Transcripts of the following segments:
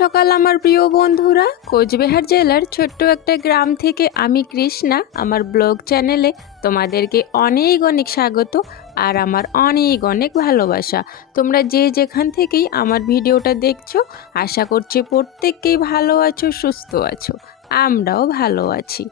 সকাল আমার প্রিয় বন্ধুরা, কোচবিহার জেলার ছোট্ট একটা গ্রাম থেকে আমি কৃষ্ণা আমার ব্লগ চ্যানেলে তোমাদেরকে অনেক অনেক স্বাগত আর আমার অনেক অনেক ভালোবাসা। তোমরা যে যেখান থেকেই আমার ভিডিওটা দেখছো, আশা করছি প্রত্যেককেই ভালো আছো, সুস্থ আছো। আমরাও ভালো আছি।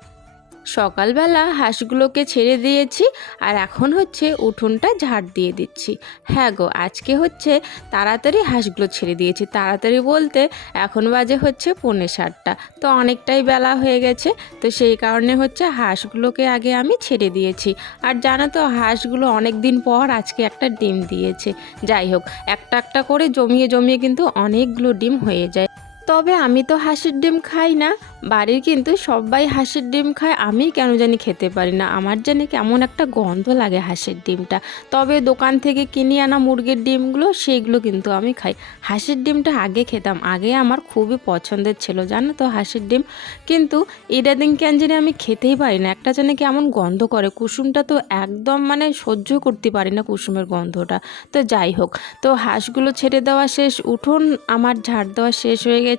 সকালবেলা হাঁসগুলোকে ছেড়ে দিয়েছি আর এখন হচ্ছে উঠোনটা ঝাড় দিয়ে দিচ্ছি। হ্যাঁ গো, আজকে হচ্ছে তাড়াতাড়ি হাঁসগুলো ছেড়ে দিয়েছি। তাড়াতাড়ি বলতে এখন বাজে হচ্ছে 6:45, তো অনেকটাই বেলা হয়ে গেছে। তো সেই কারণে হচ্ছে হাঁসগুলোকে আগে আমি ছেড়ে দিয়েছি। আর জানো তো, হাঁসগুলো অনেক দিন পর আজকে একটা ডিম দিয়েছে। যাই হোক, একটা একটা করে জমিয়ে জমিয়ে কিন্তু অনেকগুলো ডিম হয়ে যায়। তবে আমি তো হাঁসের ডিম খাই না, বাড়ির কিন্তু সবাই হাঁসের ডিম খায়। আমি কেন জানি খেতে পারি না, আমার জানি কেমন একটা গন্ধ লাগে হাঁসের ডিমটা। তবে দোকান থেকে কিনে আনা মুরগির ডিমগুলো, সেইগুলো কিন্তু আমি খাই। হাঁসের ডিমটা আগে খেতাম, আগে আমার খুবই পছন্দের ছিল জানো তো হাঁসের ডিম। কিন্তু ইদাদিন কেন জানি আমি খেতেই পারি না, একটা জানি কেমন গন্ধ করে। কুসুমটা তো একদম সহ্য করতে পারি না কুসুমের গন্ধটা। তো যাই হোক, তো হাঁসগুলো ছেড়ে দেওয়া শেষ, উঠোন আমার ঝাড় দেওয়া শেষ হয়ে গেছে।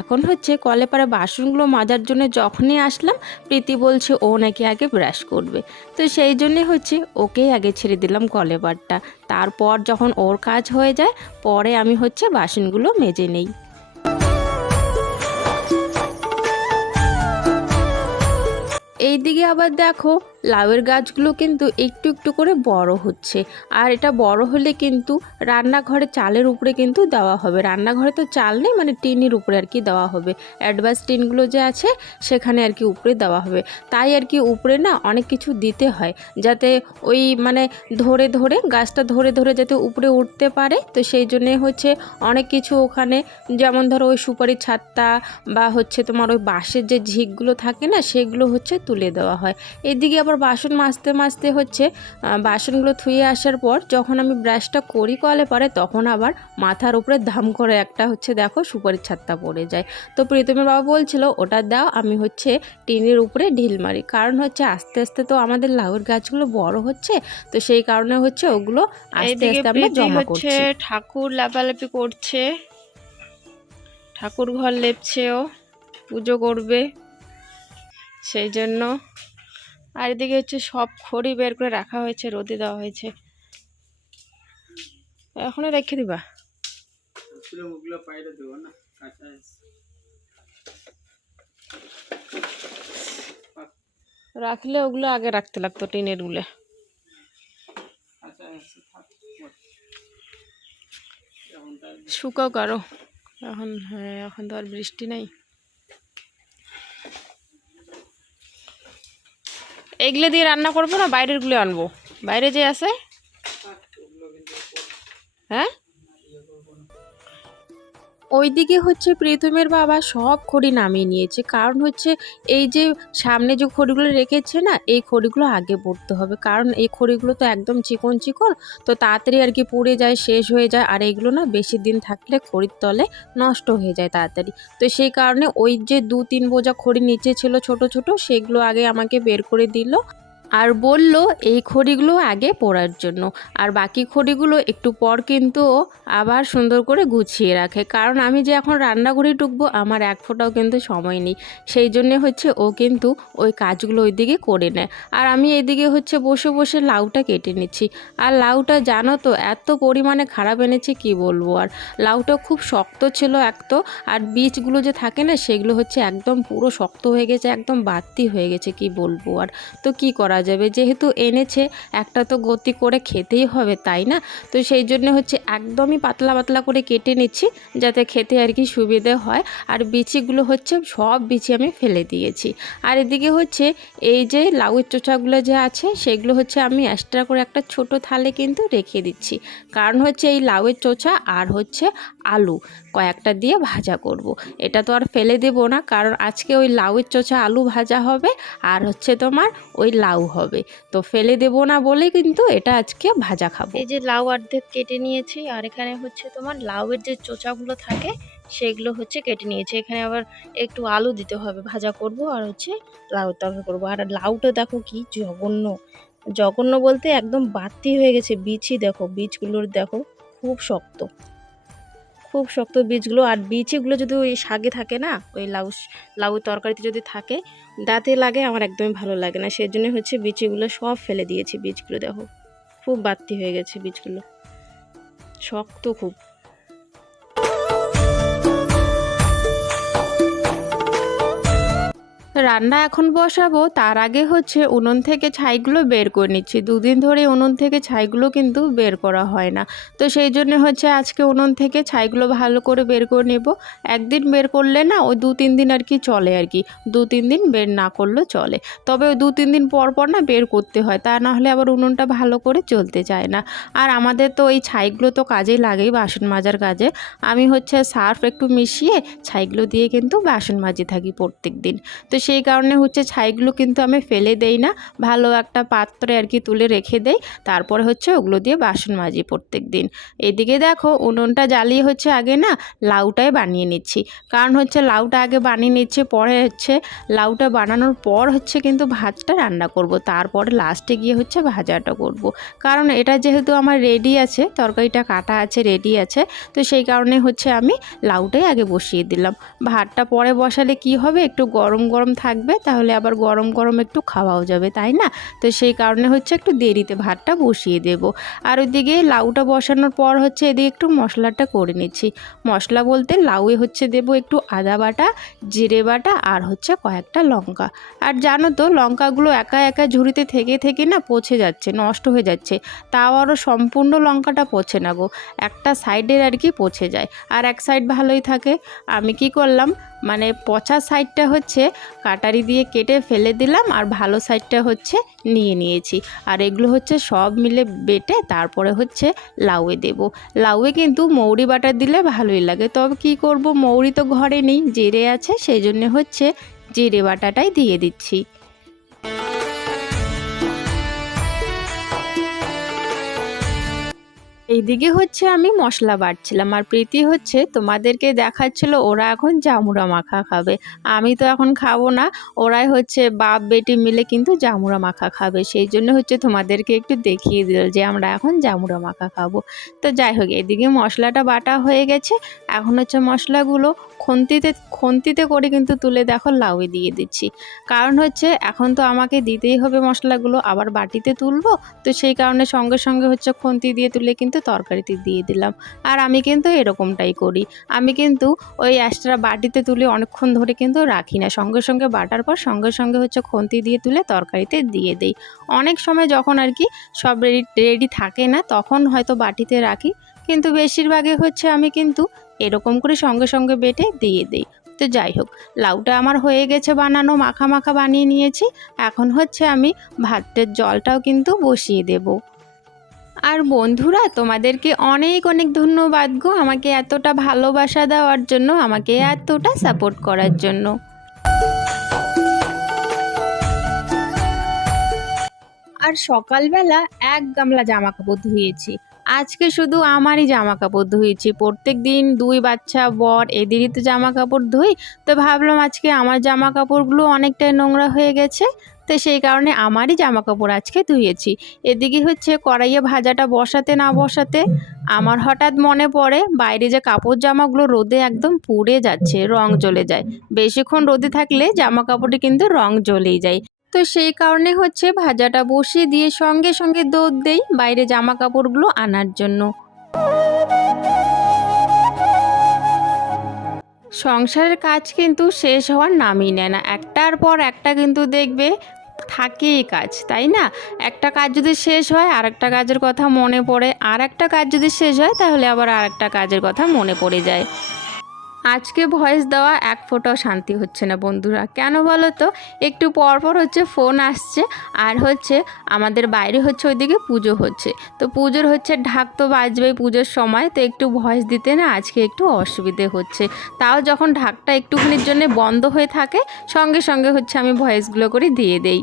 এখন হচ্ছে কলে পারে বাসনগুলো মাজার জন্য যখনই আসলাম, প্রীতি বলছে ও নাকি আগে ব্রাশ করবে। তো সেই জন্যে হচ্ছে ওকেই আগে ছেড়ে দিলাম কলে পারটা। তারপর যখন ওর কাজ হয়ে যায়, পরে আমি হচ্ছে বাসনগুলো মেজে নেই। এইদিকে আবার দেখো, লাউয়ের গাছগুলো কিন্তু একটু একটু করে বড় হচ্ছে। আর এটা বড় হলে কিন্তু রান্নাঘরে চালের উপরে কিন্তু দেওয়া হবে। রান্নাঘরে তো চাল নেই, টিনের উপরে আর কি দেওয়া হবে। অ্যাডভান্স টিনগুলো যে আছে সেখানে আর কি উপরে দেওয়া হবে। তাই আর কি উপরে না অনেক কিছু দিতে হয়, যাতে ওই ধরে ধরে গাছটা ধরে ধরে যাতে উপরে উঠতে পারে। তো সেই জন্যে হচ্ছে অনেক কিছু ওখানে, যেমন ধরো ওই সুপারির ছাত্তা বা হচ্ছে তোমার ওই বাঁশের যে ঝিকগুলো থাকে না, সেগুলো হচ্ছে তুলে দেওয়া হয়। এদিকে আবার বাসন মাজতে মাজতে হচ্ছে বাসনগুলো ধুয়ে আসার পর যখন আমি ব্রাশটা করি কলে পারে, তখন আবার মাথার উপরে ধাম করে একটা হচ্ছে দেখো সুপারির ছাত্তা পড়ে যায়। তো প্রীতমের বাবা বলছিল ওটা দাও, আমি হচ্ছে টিনের উপরে ঢিল মারি। কারণ হচ্ছে আস্তে আস্তে তো আমাদের লাউয়ের গাছগুলো বড় হচ্ছে, তো সেই কারণে হচ্ছে ওগুলো আস্তে আস্তে আমরা জমা করছি। ঠাকুর লাপালাপি করছে, ঠাকুর ঘর লেপছে, ও পুজো করবে সেই জন্য। আর এদিকে হচ্ছে সব খড়ি বের করে রাখা হয়েছে, রোদে দেওয়া হয়েছে। এখনো রেখে দিবা? রাখলে ওগুলো আগে রাখতে লাগতো, টিনের গুলো। শুকাও কারো এখন। হ্যাঁ, এখন তো আর বৃষ্টি নাই। এগুলো দিয়ে রান্না করবো না, বাইরের গুলো আনবো? বাইরে যে আছে। হ্যাঁ, ওইদিকে হচ্ছে প্রীতমের বাবা সব খড়ি নামিয়ে নিয়েছে। কারণ হচ্ছে এই যে সামনে যে খড়িগুলো রেখেছে না, এই খড়িগুলো আগে পড়তে হবে। কারণ এই খড়িগুলো তো একদম চিকন চিকন, তো তাড়াতাড়ি আর কি পুড়ে যায়, শেষ হয়ে যায়। আর এইগুলো না বেশি দিন থাকলে খড়ির তলে নষ্ট হয়ে যায় তাড়াতাড়ি। তো সেই কারণে ওই যে 2-3 বোঝা খড়ি নিচে ছিল ছোট ছোট, সেগুলো আগে আমাকে বের করে দিল। আর বলল এই খড়িগুলো আগে পোড়ার জন্য, আর বাকি খড়িগুলো একটু পর কিন্তু আবার সুন্দর করে গুছিয়ে রাখে। কারণ আমি যে এখন রান্নাঘরে ঢুকবো, আমার এক ফোঁটাও কিন্তু সময় নেই। সেই জন্যে হচ্ছে ও কিন্তু ওই কাজগুলো ওইদিকে করে নেয়। আর আমি এদিকে হচ্ছে বসে বসে লাউটা কেটে নিচ্ছি। আর লাউটা জানো তো এত পরিমাণে খারাপ এনেছে কি বলবো। আর লাউটা খুব শক্ত ছিল এক তো, আর বীজগুলো যে থাকে না, সেগুলো হচ্ছে একদম পুরো শক্ত হয়ে গেছে, একদম বাড়তি হয়ে গেছে কি বলবো। আর তো কি করা যাবে, যেহেতু এনেছে একটা তো গতি করে খেতেই হবে, তাই না? তো সেই জন্য হচ্ছে একদমই পাতলা পাতলা করে কেটে নিচ্ছি, যাতে খেতে আর কি সুবিধে হয়। আর বিচিগুলো হচ্ছে সব বিচি আমি ফেলে দিয়েছি। আর এদিকে হচ্ছে এই যে লাউয়ের চোচাগুলো যে আছে, সেগুলো হচ্ছে আমি এক্সট্রা করে একটা ছোট থালে কিন্তু রেখে দিচ্ছি। কারণ হচ্ছে এই লাউয়ের চোচা আর হচ্ছে আলু কয়েকটা দিয়ে ভাজা করব। এটা তো আর ফেলে দেব না, কারণ আজকে ওই লাউয়ের চোচা আলু ভাজা হবে, আর হচ্ছে তোমার ওই লাউ হবে। তো ফেলে দেব না বলে কিন্তু এটা আজকে ভাজা খাবো। এই যে লাউ অর্ধেক কেটে নিয়েছি, আর এখানে হচ্ছে তোমার লাউয়ের যে চোচাগুলো থাকে সেগুলো হচ্ছে কেটে নিয়েছি। এখানে আবার একটু আলু দিতে হবে, ভাজা করব আর হচ্ছে লাউ তরকারি করবো। আর লাউটা দেখো কি জঘন্য, জঘন্য বলতে একদম বাতি হয়ে গেছে। বিচি দেখো, বীজগুলোর দেখো খুব শক্ত, খুব শক্ত বীজগুলো। আর বীজগুলো যদি ওই শাকে থাকে না, ওই লাউ তরকারিতে যদি থাকে, দাঁতে লাগে, আমার একদমই ভালো লাগে না। সেজন্য হচ্ছে বীজগুলো সব ফেলে দিয়েছি। বীজগুলো দেখো খুব বাড়তি হয়ে গেছে, বীজগুলো শক্ত খুব। রান্না এখন বসাবো, তার আগে হচ্ছে উনুন থেকে ছাইগুলো বের করে নিচ্ছি। দুদিন ধরে উনুন থেকে ছাইগুলো কিন্তু বের করা হয় না, তো সেই জন্য হচ্ছে আজকে উনুন থেকে ছাইগুলো ভালো করে বের করে নেব। একদিন বের করলে না ওই 2-3 দিন আর কি চলে, আর কি 2-3 দিন বের না করলেও চলে। তবে ওই 2-3 দিন পর পর না বের করতে হয়, তা না হলে আবার উনুনটা ভালো করে চলতে চায় না। আর আমাদের তো এই ছাইগুলো তো কাজেই লাগেই, বাসন মাজার কাজে। আমি হচ্ছে সার্ফ একটু মিশিয়ে ছাইগুলো দিয়ে কিন্তু বাসন মাজি থাকি প্রত্যেক দিন। তো সেই কারণে হচ্ছে ছাইগুলো কিন্তু আমি ফেলে দেই না, ভালো একটা পাত্রে আর কি তুলে রেখে দেই। তারপরে হচ্ছে ওগুলো দিয়ে বাসন মাজি প্রত্যেক দিন। এদিকে দেখো উনুনটা জ্বালিয়ে হচ্ছে আগে না লাউটাই বানিয়ে নিচ্ছি। কারণ হচ্ছে লাউটা আগে বানিয়ে নিচ্ছে, পরে হচ্ছে লাউটা বানানোর পর হচ্ছে কিন্তু ভাতটা রান্না করব, তারপরে লাস্টে গিয়ে হচ্ছে ভাজাটা করব। কারণ এটা যেহেতু আমার রেডি আছে, তরকারিটা কাটা আছে, রেডি আছে, তো সেই কারণে হচ্ছে আমি লাউটাই আগে বসিয়ে দিলাম। ভাতটা পরে বসালে কি হবে, একটু গরম গরম থাকবে, তাহলে আবার গরম গরম একটু খাওয়াও যাবে, তাই না? তো সেই কারণে হচ্ছে একটু দেরিতে ভাতটা বসিয়ে দেব। আর ওইদিকে লাউটা বসানোর পর হচ্ছে এদিকে একটু মশলাটা করে নিচ্ছি। মশলা বলতে লাউয়ে হচ্ছে দেব একটু আদা বাটা, জিরে বাটা, আর হচ্ছে কয়েকটা লঙ্কা। আর জানো তো লঙ্কাগুলো একা একা ঝুড়িতে থেকে থেকে না পচে যাচ্ছে, নষ্ট হয়ে যাচ্ছে। তাও আরও সম্পূর্ণ লঙ্কাটা পচে না গো, একটা সাইডের আর কি পচে যায়, আর এক সাইড ভালোই থাকে। আমি কি করলাম, মানে পচা সাইডটা হচ্ছে কাটারি দিয়ে কেটে ফেলে দিলাম, আর ভালো সাইডটা হচ্ছে নিয়ে নিয়েছি। আর এগুলো হচ্ছে সব মিলে বেটে তারপরে হচ্ছে লাউয়ে দেব। লাউয়ে কিন্তু মৌরি বাটা দিলে ভালোই লাগে, তবে কি করব, মৌরি তো ঘরে নেই, জিরে আছে, সেই জন্য হচ্ছে জিরে বাটাটাই দিয়ে দিচ্ছি। এইদিকে হচ্ছে আমি মশলা বাটছিলাম, আর প্রীতি হচ্ছে তোমাদেরকে দেখাচ্ছিল ওরা এখন জামুরা মাখা খাবে। আমি তো এখন খাবো না, ওরাই হচ্ছে বাপ বেটি মিলে কিন্তু জামুরা মাখা খাবে। সেই জন্য হচ্ছে তোমাদেরকে একটু দেখিয়ে দিল যে আমরা এখন জামুরা মাখা খাবো। তো যাই হোক, এদিকে মশলাটা বাটা হয়ে গেছে। এখন হচ্ছে মশলাগুলো খন্তিতে করে কিন্তু তুলে দেখো লাউয়ে দিয়ে দিচ্ছি। কারণ হচ্ছে এখন তো আমাকে দিতেই হবে মশলাগুলো, আবার বাটিতে তুলবো, তো সেই কারণে সঙ্গে সঙ্গে হচ্ছে খন্তি দিয়ে তুলে কিন্তু তরকারিতে দিয়ে দিলাম। আর আমি কিন্তু এরকমটাই করি, আমি কিন্তু ওই এক্সট্রা বাটিতে তুলে অনেকক্ষণ ধরে কিন্তু রাখি না, সঙ্গে সঙ্গে বাটার পর সঙ্গে সঙ্গে হচ্ছে খন্তি দিয়ে তুলে তরকারিতে দিয়ে দেই। অনেক সময় যখন আর কি সব রেডি থাকে না, তখন হয়তো বাটিতে রাখি, কিন্তু বেশিরভাগই হচ্ছে আমি কিন্তু এরকম করে সঙ্গে সঙ্গে বেটে দিয়ে দিই। তো যাই হোক, লাউটা আমার হয়ে গেছে বানানো, মাখা মাখা বানিয়ে নিয়েছি। এখন হচ্ছে আমি ভাতের জলটাও কিন্তু বসিয়ে দেব। আর বন্ধুরা, তোমাদেরকে অনেক অনেক ধন্যবাদ গো, আমাকে এতটা ভালোবাসা দেওয়ার জন্য, আমাকে এতটা সাপোর্ট করার জন্য। আর সকালবেলা 1 গামলা জামা কাপড় ধুয়েছি। আজকে শুধু আমারই জামা কাপড় ধুয়েছি, প্রত্যেক দিন 2 বাচ্চা বর এদেরই তো জামা কাপড় ধুই। তো ভাবলাম আজকে আমার জামা কাপড়গুলো অনেকটাই নোংরা হয়ে গেছে, তো সেই কারণে আমারই জামা কাপড় আজকে ধুয়েছি। এদিকে হচ্ছে কড়াইয়ে ভাজাটা বসাতে না বসাতে আমার হঠাৎ মনে পড়ে বাইরে যে কাপড় জামাগুলো রোদে একদম পুড়ে যাচ্ছে, রং জ্বলে যায়। বেশিক্ষণ রোদে থাকলে জামা কাপড়ে কিন্তু রং জ্বলেই যায়। তো সেই কারণে হচ্ছে ভাজাটা বসিয়ে দিয়ে সঙ্গে সঙ্গে দৌড় দেই বাইরে জামা কাপড়গুলো আনার জন্য। সংসারের কাজ কিন্তু শেষ হওয়ার নামই নেয় না, একটার পর একটা কিন্তু দেখবে থাকেই কাজ, তাই না? একটা কাজ যদি শেষ হয় আর একটা কাজের কথা মনে পড়ে, আর একটা কাজ যদি শেষ হয় তাহলে আবার আর একটা কাজের কথা মনে পড়ে যায়। আজকে ভয়েস দেওয়া এক ফোঁটাও শান্তি হচ্ছে না বন্ধুরা, কেন বলো তো? একটু পর পর হচ্ছে ফোন আসছে, আর হচ্ছে আমাদের বাইরে হচ্ছে ওইদিকে পুজো হচ্ছে, তো পুজোর হচ্ছে ঢাক তো বাজবেই পুজোর সময়, তো একটু ভয়েস দিতে না আজকে একটু অসুবিধে হচ্ছে। তাও যখন ঢাকটা একটুখানির জন্য বন্ধ হয়ে থাকে, সঙ্গে সঙ্গে হচ্ছে আমি ভয়েসগুলো করে দিয়ে দেই।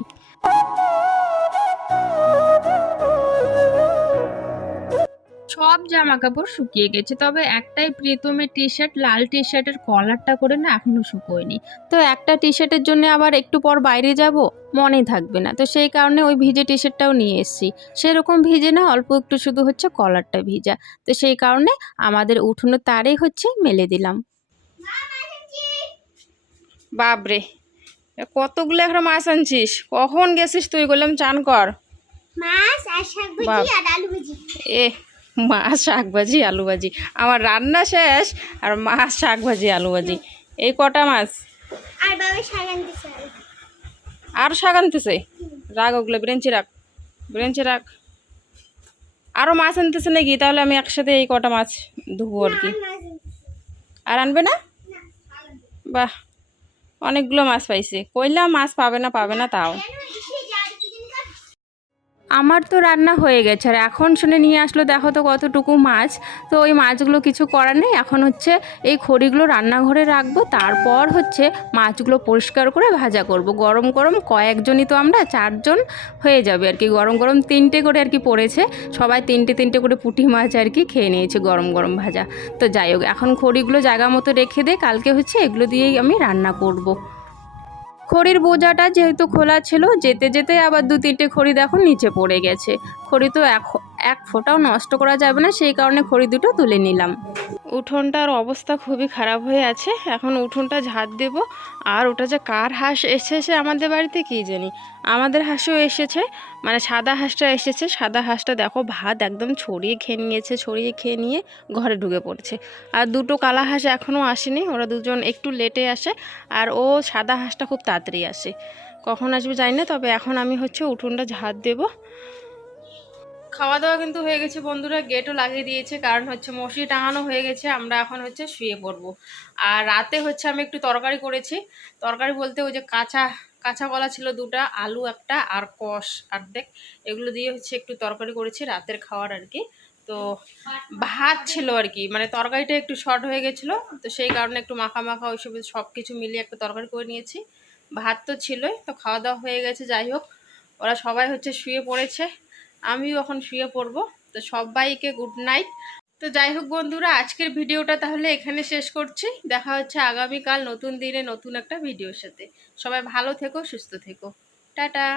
সব জামা কাপড় শুকিয়ে গেছে, তবে একটাই প্রীতমের টি শার্ট, লাল টি শার্টের কলারটা করে না এখনো শুকোয়নি। তো একটা টি শার্টের জন্য আবার একটু পর বাইরে যাব, মনে থাকবে না, তো সেই কারণে ওই ভিজে টি শার্টটাও নিয়ে এসেছি। সেরকম ভিজে না, অল্প একটু শুধু হচ্ছে কলারটা ভিজা, তো সেই কারণে আমাদের উঠোনের তারেই হচ্ছে মেলে দিলাম। বাপরে, কতগুলো এখন মাছ আনছিস, কখন গেছিস তুই? বললাম চান কর। মাছ আর শাক ভাজি আর আলু ভাজি। এ মাছ শাক ভাজি আলু ভাজি, আমার রান্না শেষ আর মাছ শাক ভাজি আলু ভাজি, এই কটা মাছ? আর বাবা শাক আনতেছে। আর শাক আনতেছে? রাখ ওগুলো, ব্রেঞ্চে রাখ, ব্রেঞ্চে রাখ। আরও মাছ আনতেছে নাকি? তাহলে আমি একসাথে এই কটা মাছ ধুবো আর কি। আর আনবে না? বাহ, অনেকগুলো মাছ পাইছে। কইলাম মাছ পাবে না পাবে না, তাও। আমার তো রান্না হয়ে গেছে, আর এখন শুনে নিয়ে আসলো, দেখো তো কতটুকু মাছ। তো ওই মাছগুলো কিছু করার নেই, এখন হচ্ছে এই খড়িগুলো রান্নাঘরে রাখবো, তারপর হচ্ছে মাছগুলো পরিষ্কার করে ভাজা করব। গরম গরম কয়েকজনই তো, আমরা 4 জন হয়ে যাবে আর কি। গরম গরম 3টে করে আর কি পড়েছে, সবাই 3টে করে পুঁটি মাছ আর কি খেয়ে নিয়েছে গরম গরম ভাজা। তো যাই হোক, এখন খড়িগুলো জায়গা মতো রেখে দে, কালকে হচ্ছে এগুলো দিয়েই আমি রান্না করব। খড়ির বোঝাটা যেহেতু খোলা ছিল, যেতে যেতে আবার 2-3টে খড়ি দেখো নিচে পড়ে গেছে। খড়ি তো এক ফোঁটাও নষ্ট করা যাবে না, সেই কারণে খড়ি দুটো তুলে নিলাম। উঠোনটার অবস্থা খুবই খারাপ হয়ে আছে, এখন উঠোনটা ঝাড় দেব। আর ওটা যে কার হাঁস এসেছে আমাদের বাড়িতে কী জানি, আমাদের হাঁসও এসেছে, মানে সাদা হাঁসটা এসেছে। সাদা হাঁসটা দেখো ভাত একদম ছড়িয়ে খেয়ে নিয়েছে, ছড়িয়ে খেয়ে নিয়ে ঘরে ঢুকে পড়েছে। আর দুটো কালা হাঁস এখনও আসেনি, ওরা দুজন একটু লেটে আসে। আর ও সাদা হাঁসটা খুব তাড়াতাড়ি আসে, কখন আসবে জানি না। তবে এখন আমি হচ্ছে উঠোনটা ঝাড় দেব। খাওয়া দাওয়া কিন্তু হয়ে গেছে বন্ধুরা, গেটও লাগিয়ে দিয়েছে, কারণ হচ্ছে মশারি টাঙানো হয়ে গেছে। আমরা এখন হচ্ছে শুয়ে পড়বো। আর রাতে হচ্ছে আমি একটু তরকারি করেছি, তরকারি বলতে ওই যে কাঁচা কাঁচা কলা ছিল 2টা, আলু একটা, আর কষ অর্ধেক, এগুলো দিয়ে হচ্ছে একটু তরকারি করেছি রাতের খাওয়ার আর কি। তো ভাত ছিল আর কি, মানে তরকারিটা একটু শর্ট হয়ে গেছিলো, তো সেই কারণে একটু মাখা মাখা ওইসব সব কিছু মিলিয়ে একটা তরকারি করে নিয়েছি। ভাত তো ছিলই, তো খাওয়া দাওয়া হয়ে গেছে। যাই হোক, ওরা সবাই হচ্ছে শুয়ে পড়েছে, আমিও এখন শুয়ে পড়বো। তো সবাইকে গুড নাইট। তো যাই হোক বন্ধুরা, আজকের ভিডিওটা তাহলে এখানে শেষ করছি। দেখা হচ্ছে আগামীকাল নতুন দিনে নতুন একটা ভিডিওর সাথে। সবাই ভালো থেকো, সুস্থ থেকো, টাটা।